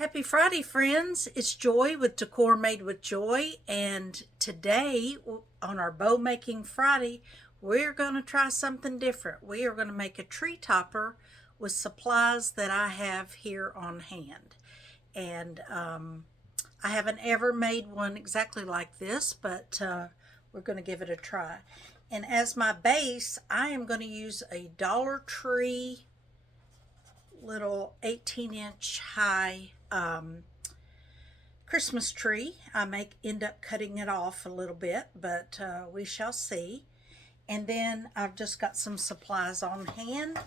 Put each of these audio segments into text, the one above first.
Happy Friday, friends. It's Joy with Decor Made with Joy, and today on our Bow Making Friday, we're going to try something different. We are going to make a tree topper with supplies that I have here on hand. And I haven't ever made one exactly like this, but we're going to give it a try. And as my base, I am going to use a Dollar Tree little 18-inch high Christmas tree. I may end up cutting it off a little bit, but we shall see. And then I've just got some supplies on hand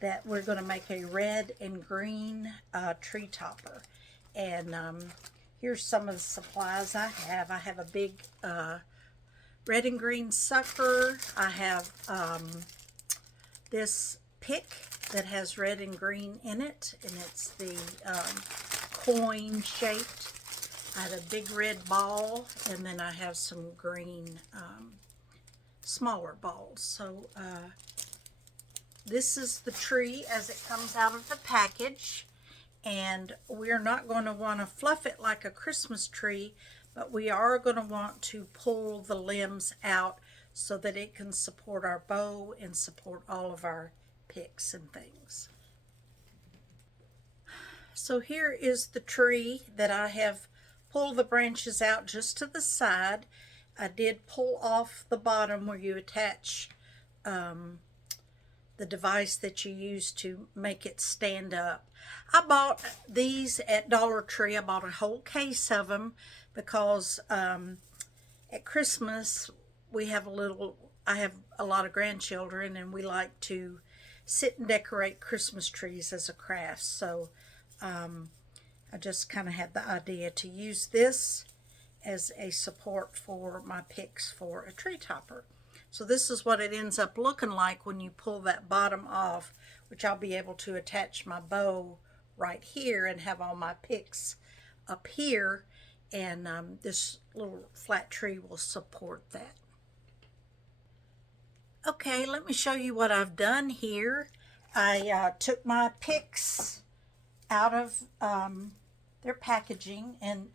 that we're going to make a red and green tree topper. And here's some of the supplies I have. I have a big red and green sucker. I have this pick that has red and green in it, and it's the coin shaped. I have a big red ball, and then I have some green smaller balls. So this is the tree as it comes out of the package, and we're not going to want to fluff it like a Christmas tree, but we are going to want to pull the limbs out so that it can support our bow and support all of our picks and things. So here is the tree that I have pulled the branches out just to the side. I did pull off the bottom where you attach the device that you use to make it stand up. I bought these at Dollar Tree. I bought a whole case of them because at Christmas I have a lot of grandchildren, and we like to sit and decorate Christmas trees as a craft. So I just kind of had the idea to use this as a support for my picks for a tree topper. So this is what it ends up looking like when you pull that bottom off, which I'll be able to attach my bow right here and have all my picks up here, and this little flat tree will support that. Okay, let me show you what I've done here. I took my picks out of their packaging, and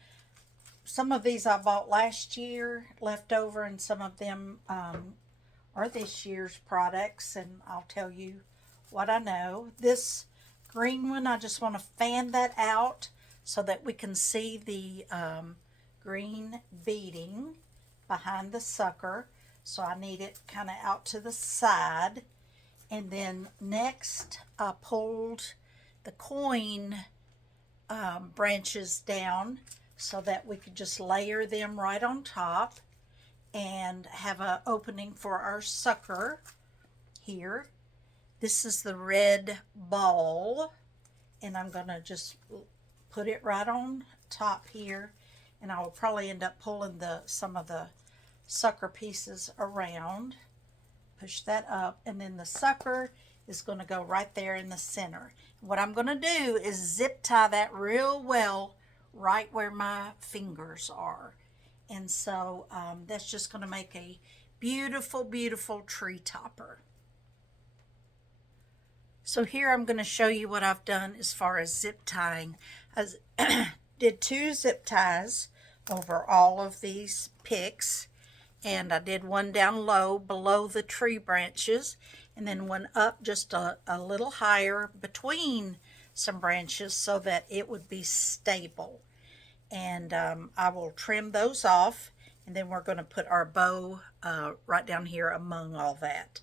some of these I bought last year left over, and some of them are this year's products, and I'll tell you what I know. This green one, I just want to fan that out so that we can see the green beading behind the sucker. So I need it kind of out to the side. And then next I pulled the coin branches down so that we could just layer them right on top and have an opening for our sucker here. This is the red ball, and I'm going to just put it right on top here, and I will probably end up pulling some of the sucker pieces around. Push that up, and then the sucker is going to go right there in the center. What I'm going to do is zip tie that real well right where my fingers are. And so that's just going to make a beautiful, beautiful tree topper. So here I'm going to show you what I've done as far as zip tying. I did 2 zip ties over all of these picks, and I did one down low below the tree branches, and then one up just a little higher between some branches so that it would be stable. And I will trim those off, and then we're going to put our bow right down here among all that.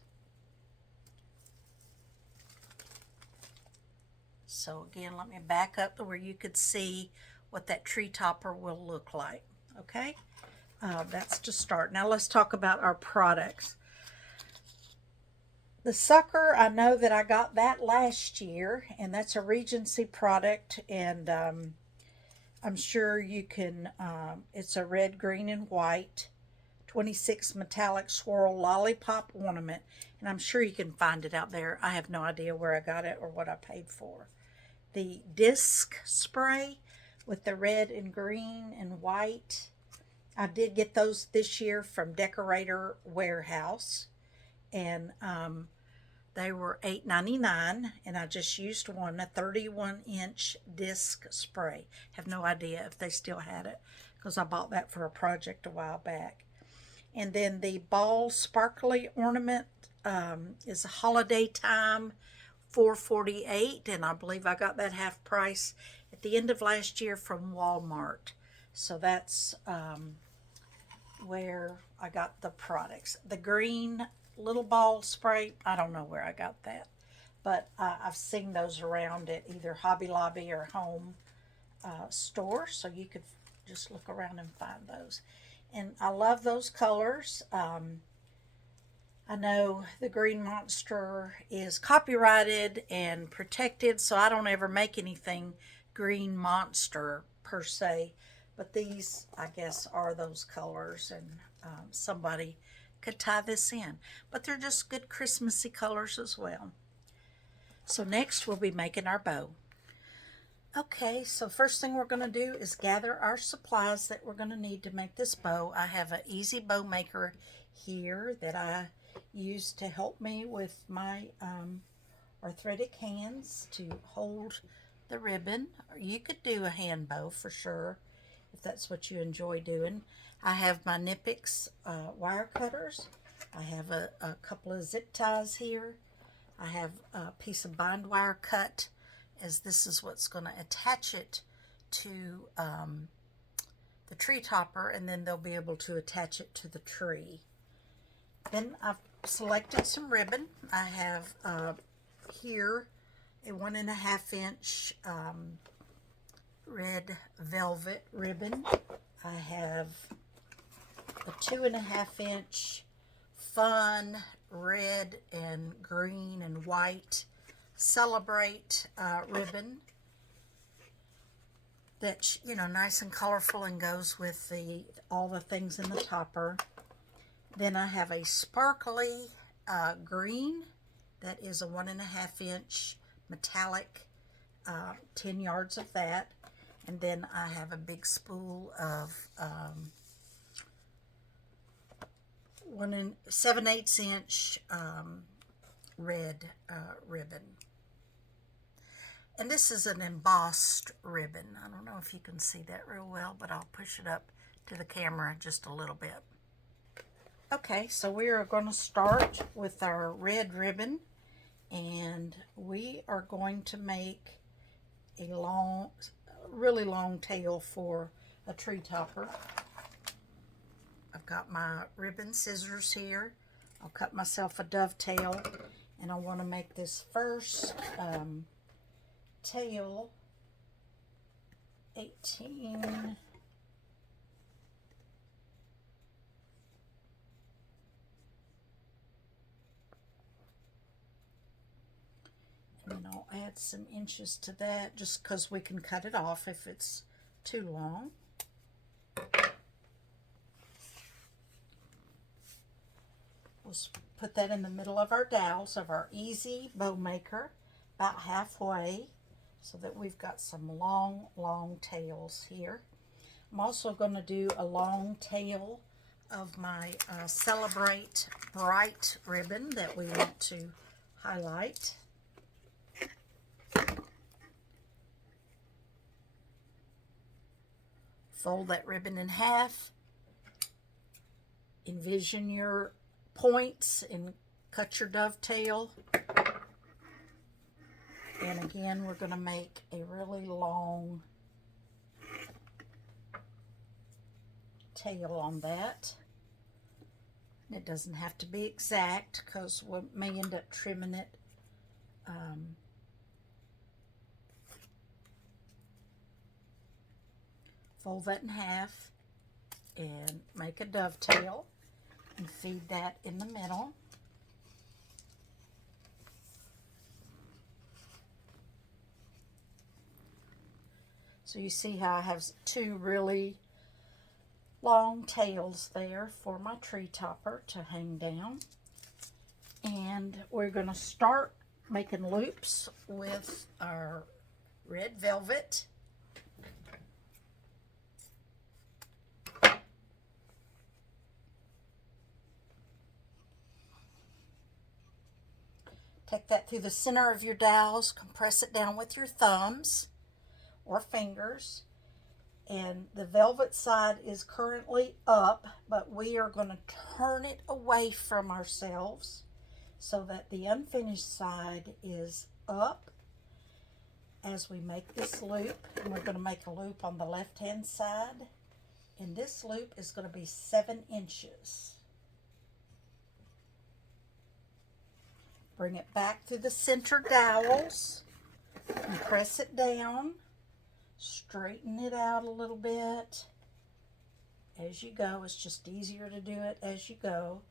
So again, let me back up to where you could see what that tree topper will look like. Okay, that's to start. Now let's talk about our products. The sucker, I know that I got that last year, and that's a Regency product, and I'm sure you can, it's a red, green, and white 26 metallic swirl lollipop ornament, and I'm sure you can find it out there. I have no idea where I got it or what I paid for. The disc spray with the red and green and white, I did get those this year from Decorator Warehouse, and They were $8.99, and I just used one, a 31-inch disc spray. Have no idea if they still had it because I bought that for a project a while back. And then the ball sparkly ornament is a holiday time, $4.48, and I believe I got that half price at the end of last year from Walmart. So that's where I got the products. The green little ball spray, I don't know where I got that, but I've seen those around at either Hobby Lobby or Home Store, so you could just look around and find those. And I love those colors. I know the Green Monster is copyrighted and protected, so I don't ever make anything Green Monster per se. But these, I guess, are those colors, and somebody could tie this in. But they're just good Christmassy colors as well. So next we'll be making our bow. Okay, so first thing we're going to do is gather our supplies that we're going to need to make this bow. I have an easy bow maker here that I use to help me with my arthritic hands to hold the ribbon. You could do a hand bow for sure if that's what you enjoy doing. I have my Knipex wire cutters. I have a couple of zip ties here. I have a piece of bind wire cut, as this is what's going to attach it to the tree topper, and then they'll be able to attach it to the tree. Then I've selected some ribbon. I have here a 1.5-inch red velvet ribbon. I have a 2.5-inch fun red and green and white Celebrate ribbon that's, you know, nice and colorful and goes with all the things in the topper. Then I have a sparkly green that is a 1.5-inch metallic, 10 yards of that. And then I have a big spool of 7/8-inch red ribbon. And this is an embossed ribbon. I don't know if you can see that real well, but I'll push it up to the camera just a little bit. Okay, so we are going to start with our red ribbon, and we are going to make a really long tail for a tree topper. I've got my ribbon scissors here. I'll cut myself a dovetail, and I want to make this first tail 18 and I'll add some inches to that just because we can cut it off if it's too long. We'll put that in the middle of our dowels of our easy bow maker, about halfway, so that we've got some long tails here. I'm also going to do a long tail of my Celebrate Bright ribbon that we want to highlight. Fold that ribbon in half. Envision your points and cut your dovetail. And again, we're going to make a really long tail on that. It doesn't have to be exact because we may end up trimming it. Fold that in half and make a dovetail and feed that in the middle. So you see how I have two really long tails there for my tree topper to hang down. And we're going to start making loops with our red velvet. Take that through the center of your dowels, compress it down with your thumbs or fingers. And the velvet side is currently up, but we are going to turn it away from ourselves so that the unfinished side is up as we make this loop. And we're going to make a loop on the left hand side, and this loop is going to be 7 inches. Bring it back through the center dowels and press it down. Straighten it out a little bit as you go. It's just easier to do it as you go.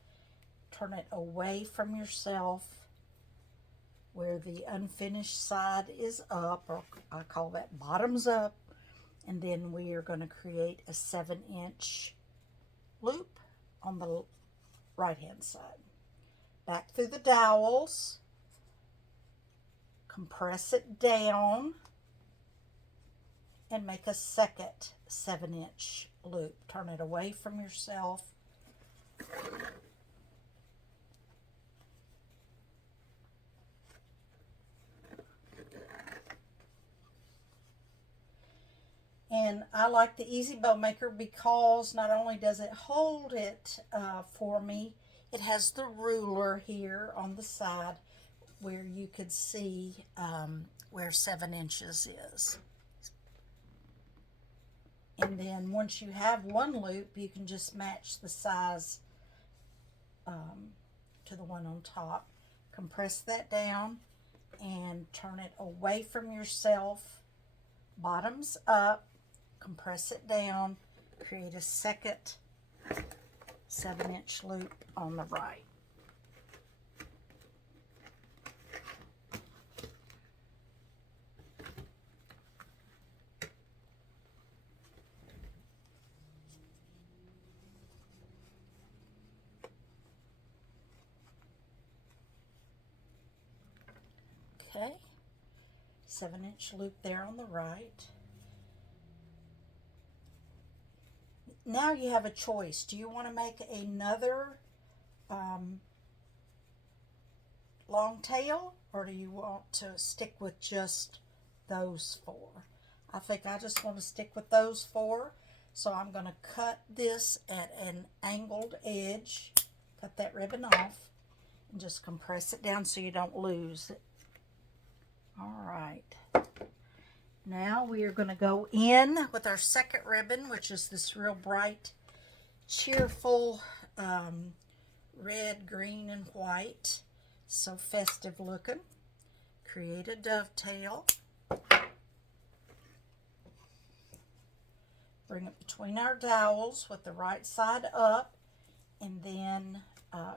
Turn it away from yourself where the unfinished side is up, or I call that bottoms up. And then we are going to create a 7-inch loop on the right hand side. Back through the dowels, compress it down, and make a second 7-inch loop. Turn it away from yourself. And I like the Easy Bow Maker because not only does it hold it for me, it has the ruler here on the side where you could see where 7 inches is. And then once you have one loop, you can just match the size to the one on top. Compress that down and turn it away from yourself, bottoms up, compress it down, create a second 7-inch loop on the right. Okay, 7-inch loop there on the right. Now you have a choice. Do you want to make another long tail, or do you want to stick with just those 4? I think I just want to stick with those 4. So I'm going to cut this at an angled edge, cut that ribbon off, and just compress it down so you don't lose it. All right. Now we are going to go in with our second ribbon, which is this real bright, cheerful red, green, and white. So festive looking. Create a dovetail. Bring it between our dowels with the right side up, and then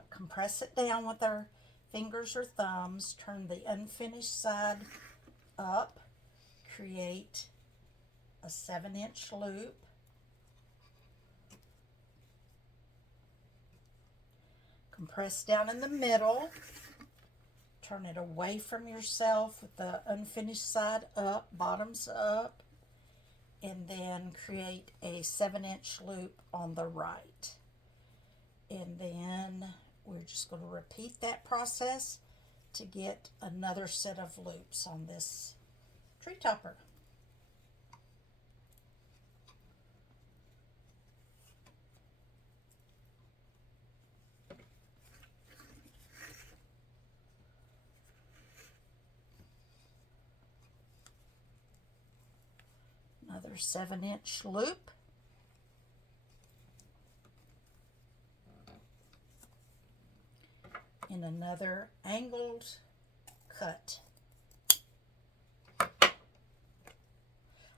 compress it down with our fingers or thumbs. Turn the unfinished side up. Create a 7-inch loop. Compress down in the middle. Turn it away from yourself with the unfinished side up, bottoms up, and then create a 7-inch loop on the right. And then we're just going to repeat that process to get another set of loops on this tree topper. Another 7-inch loop. And another angled cut. I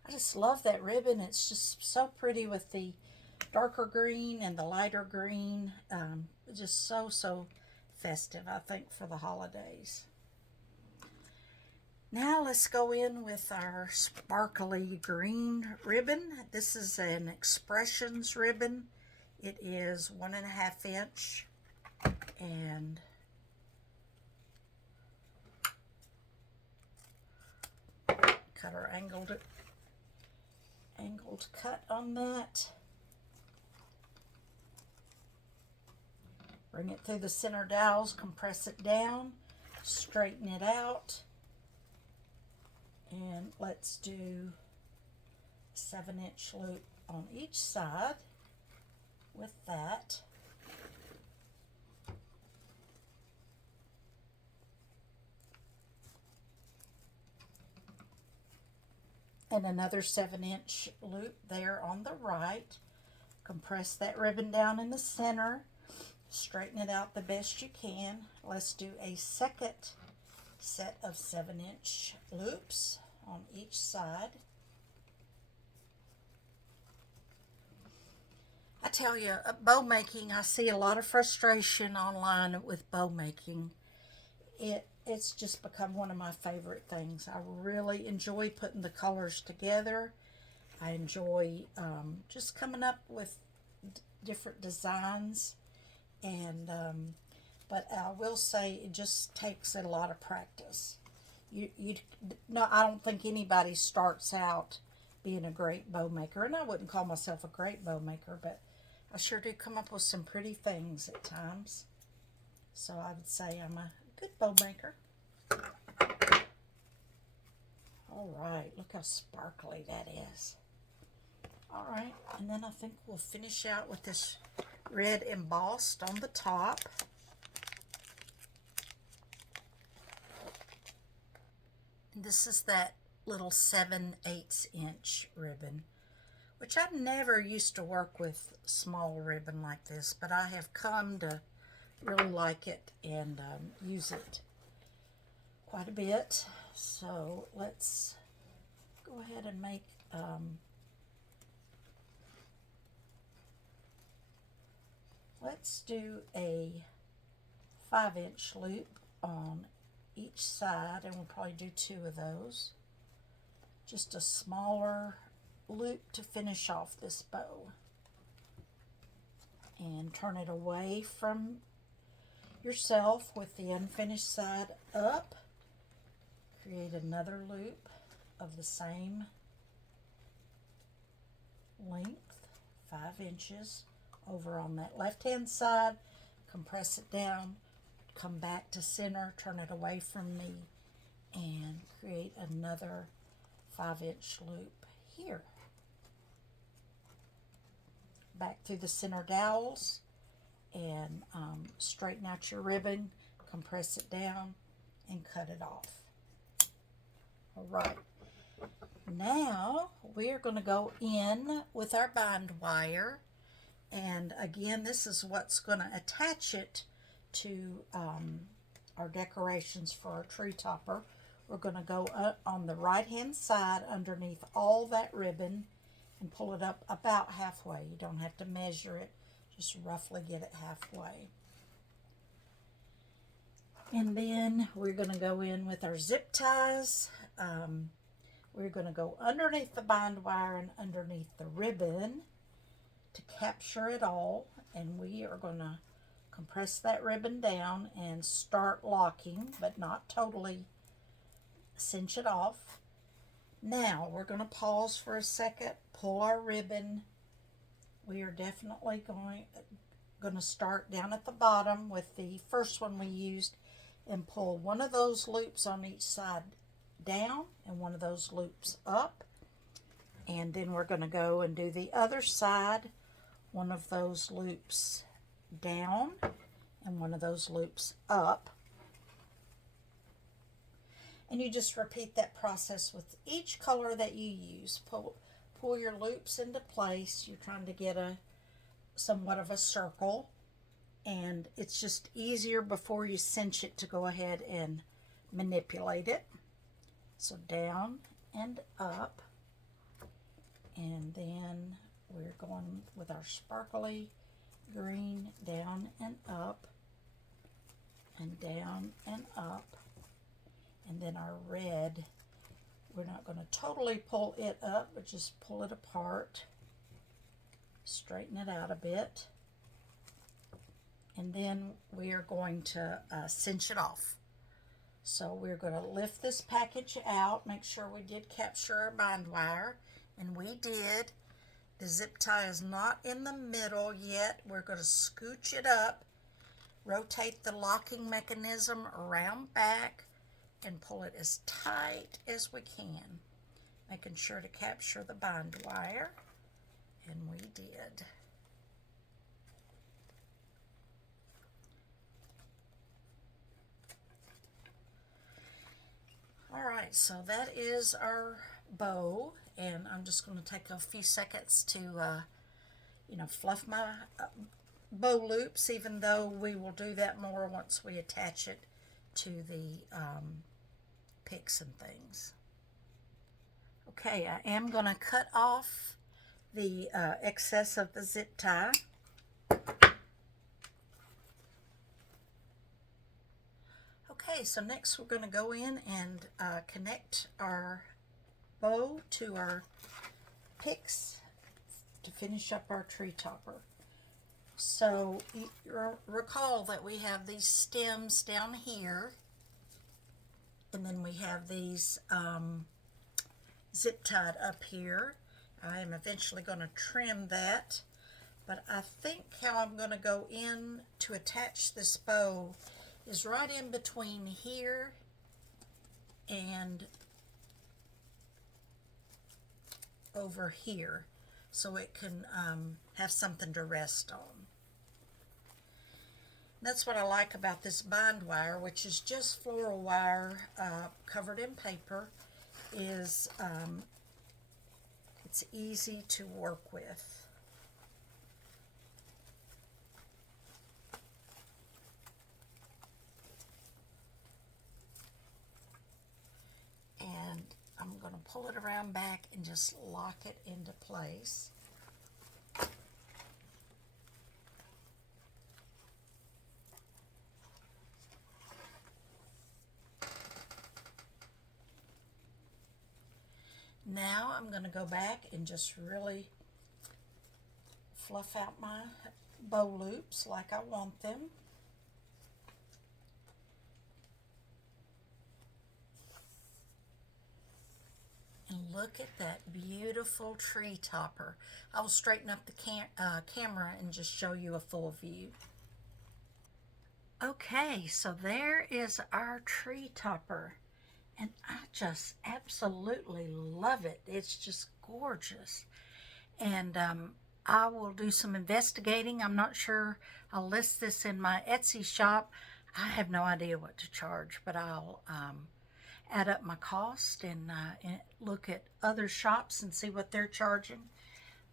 just love that ribbon. It's just so pretty with the darker green and the lighter green. Just so festive, I think, for the holidays. Now let's go in with our sparkly green ribbon. This is an Expressions ribbon. It is 1.5 inch, and cut our angled cut on that. Bring it through the center dowels, compress it down, straighten it out, and let's do 7-inch loop on each side with that. And another 7-inch loop there on the right. Compress that ribbon down in the center. Straighten it out the best you can. Let's do a second set of 7-inch loops on each side. I tell you, bow making, I see a lot of frustration online with bow making. It's just become one of my favorite things. I really enjoy putting the colors together. I enjoy just coming up with different designs, and but I will say it just takes a lot of practice. No, I don't think anybody starts out being a great bow maker, and I wouldn't call myself a great bow maker, but I sure do come up with some pretty things at times. So I would say I'm a good bow maker. All right, look how sparkly that is. All right, and then I think we'll finish out with this red embossed on the top. And this is that little 7/8 inch ribbon, which I never used to work with small ribbon like this, but I have come to really like it and use it quite a bit. So let's go ahead and make let's do a 5-inch loop on each side, and we'll probably do 2 of those. Just a smaller loop to finish off this bow. And turn it away from yourself with the unfinished side up. Create another loop of the same length, 5 inches, over on that left-hand side. Compress it down, come back to center, turn it away from me, and create another 5-inch loop here. Back through the center dowels, and straighten out your ribbon, compress it down, and cut it off. All right, now we're going to go in with our bind wire, and again, this is what's going to attach it to our decorations for our tree topper. We're going to go up on the right hand side underneath all that ribbon and pull it up about halfway. You don't have to measure it, just roughly get it halfway. And then we're going to go in with our zip ties. We're going to go underneath the bind wire and underneath the ribbon to capture it all. And we are going to compress that ribbon down and start locking, but not totally cinch it off. Now we're going to pause for a second, pull our ribbon. We are definitely going to start down at the bottom with the first one we used and pull one of those loops on each side down and one of those loops up. And then we're going to go and do the other side, one of those loops down and one of those loops up. And you just repeat that process with each color that you use. Pull your loops into place. You're trying to get somewhat of a circle, and it's just easier before you cinch it to go ahead and manipulate it. So down and up, and then we're going with our sparkly green down and up, and down and up. And then our red, we're not going to totally pull it up, but just pull it apart. Straighten it out a bit. And then we are going to cinch it off. So we're going to lift this package out, make sure we did capture our bind wire, and we did. The zip tie is not in the middle yet. We're going to scooch it up. rotate the locking mechanism around back and pull it as tight as we can, making sure to capture the bind wire, and we did. Alright, so that is our bow, and I'm just going to take a few seconds to fluff my bow loops, even though we will do that more once we attach it to the picks and things. Okay, I am going to cut off the excess of the zip tie. Okay, so next we're going to go in and connect our bow to our picks to finish up our tree topper. So recall that we have these stems down here, and then we have these zip tied up here. I am eventually going to trim that, but I think how I'm going to go in to attach this bow is right in between here and over here, so it can have something to rest on. That's what I like about this bind wire, which is just floral wire covered in paper, is it's easy to work with. And I'm going to pull it around back and just lock it into place. Now I'm going to go back and just really fluff out my bow loops like I want them. And look at that beautiful tree topper. I will straighten up the camera and just show you a full view. Okay, so there is our tree topper. And I just absolutely love it. It's just gorgeous. And I will do some investigating. I'm not sure. I'll list this in my Etsy shop. I have no idea what to charge, but I'll add up my cost and look at other shops and see what they're charging.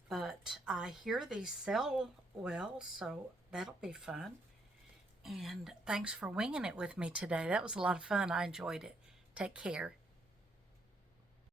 But I hear these sell well, so that'll be fun. And thanks for winging it with me today. That was a lot of fun. I enjoyed it. Take care.